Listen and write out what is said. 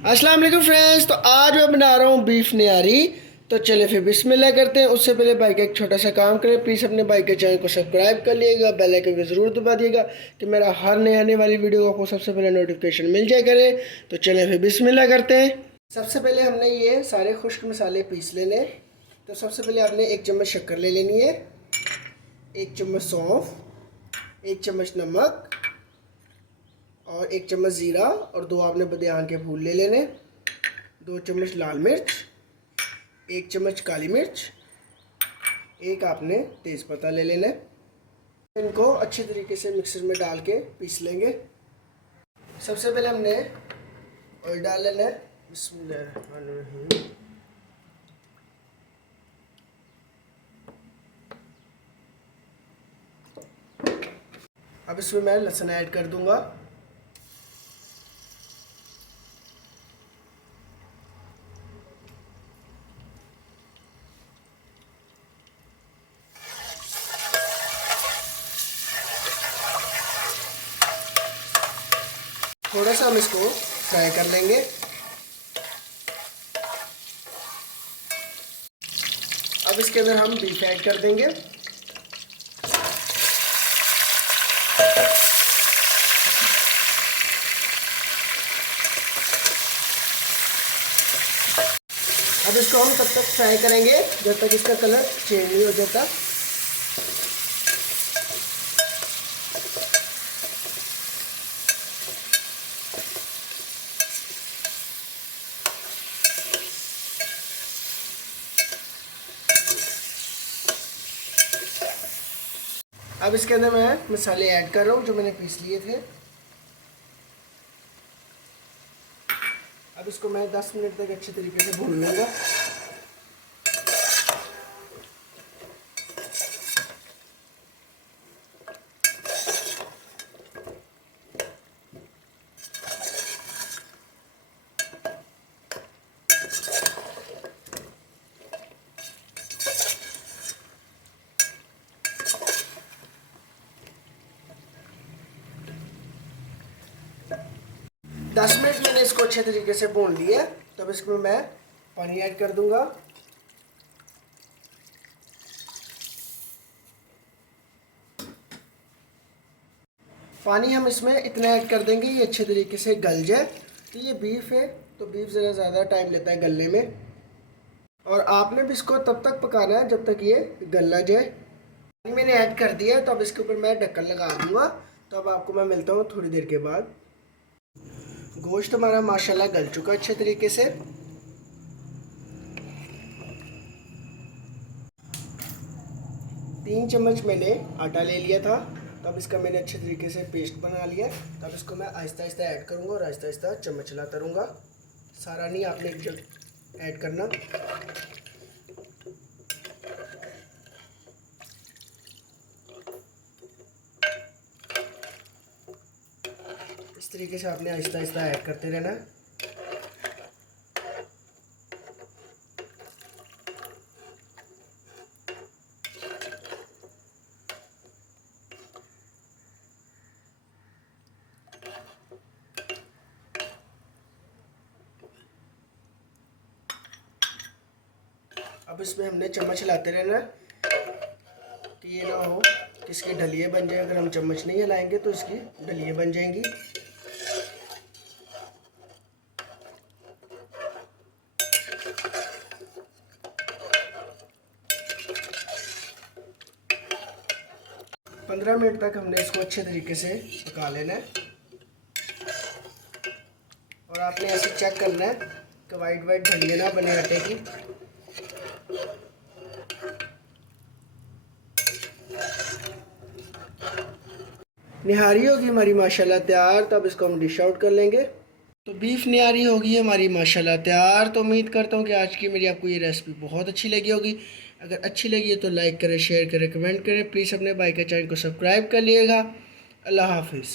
अस्सलाम वालेकुम फ्रेंड्स। तो आज मैं बना रहा हूँ बीफ निहारी। तो चले फिर बिस्मिल्लाह करते हैं। उससे पहले भाई का एक छोटा सा काम करें, प्लीज़ अपने भाई के चैनल को सब्सक्राइब कर लिएगा, बेल आइकन को ज़रूर दबा दिएगा कि मेरा हर नई आने वाली वीडियो को आपको सबसे पहले नोटिफिकेशन मिल जाए करे। तो चले फिर बिस्मिल्लाह करते हैं। सबसे पहले हमने ये सारे खुश्क मसाले पीस लेने। तो सबसे पहले आपने 1 चम्मच शक्कर ले लेनी है, 1 चम्मच सौंफ, 1 चम्मच नमक और 1 चम्मच ज़ीरा और 2 आपने बदियान के फूल ले लेने, 2 चम्मच लाल मिर्च, 1 चम्मच काली मिर्च, 1 आपने तेज़पत्ता ले लेना है। इनको अच्छी तरीके से मिक्सर में डाल के पीस लेंगे। सबसे पहले हमने ऑयल डाल लेना है। बिस्मिल्लाहिर्रहमानिर्रहीम। अब इसमें मैं लहसुन ऐड कर दूंगा। थोड़ा सा हम इसको फ्राई कर लेंगे। अब इसके अंदर हम बीफ ऐड कर देंगे। अब इसको हम तब तक फ्राई करेंगे जब तक इसका कलर चेंज नहीं हो जाता। अब इसके अंदर मैं मसाले ऐड कर रहा हूँ जो मैंने पीस लिए थे। अब इसको मैं 10 मिनट तक अच्छे तरीके से भून लूँगा। दस मिनट मैंने इसको अच्छे तरीके से भून लिया। तो अब इसमें मैं पानी ऐड कर दूंगा। पानी हम इसमें इतना ऐड कर देंगे ये अच्छे तरीके से गल जाए। तो ये बीफ है तो बीफ ज़रा ज़्यादा टाइम लेता है गलने में, और आपने भी इसको तब तक पकाना है जब तक ये गल ना जाए। पानी मैंने ऐड कर दिया है तो अब इसके ऊपर मैं ढक्कन लगा दूंगा। तो अब आपको मैं मिलता हूँ थोड़ी देर के बाद। गोश्त हमारा माशाल्लाह गल चुका अच्छे तरीके से। 3 चम्मच मैंने आटा ले लिया था। तो अब इसका मैंने अच्छे तरीके से पेस्ट बना लिया। तो अब इसको मैं आहिस्ता आहिस्ता ऐड करूँगा और आहिस्ता आहिस्ता चम्मच चलाता रहूँगा। सारा नहीं आपने एक जगह ऐड करना। इस तरीके से आपने आहिस्ता आहिस्ता ऐड करते रहना। अब इसमें हमने चम्मच हिलाते रहना कि ये ना हो कि इसकी ढलिए बन जाए। अगर हम चम्मच नहीं हिलाएंगे तो इसकी ढलिए बन जाएंगी। पंद्रह मिनट तक हमने इसको अच्छे तरीके से पका लेना है। और आपने ऐसे चेक करना है कि वाइट वाइट ढलिए ना बने आटे की। निहारी होगी हमारी माशाल्लाह तैयार। तो अब इसको हम डिश आउट कर लेंगे। तो बीफ निहारी होगी हमारी माशाल्लाह तैयार। तो उम्मीद करता हूँ कि आज की मेरी आपको ये रेसिपी बहुत अच्छी लगी होगी। अगर अच्छी लगी है तो लाइक करें, शेयर करें, कमेंट करें। प्लीज़ अपने भाई के चैनल को सब्सक्राइब कर लिएगा। अल्लाह हाफिज़।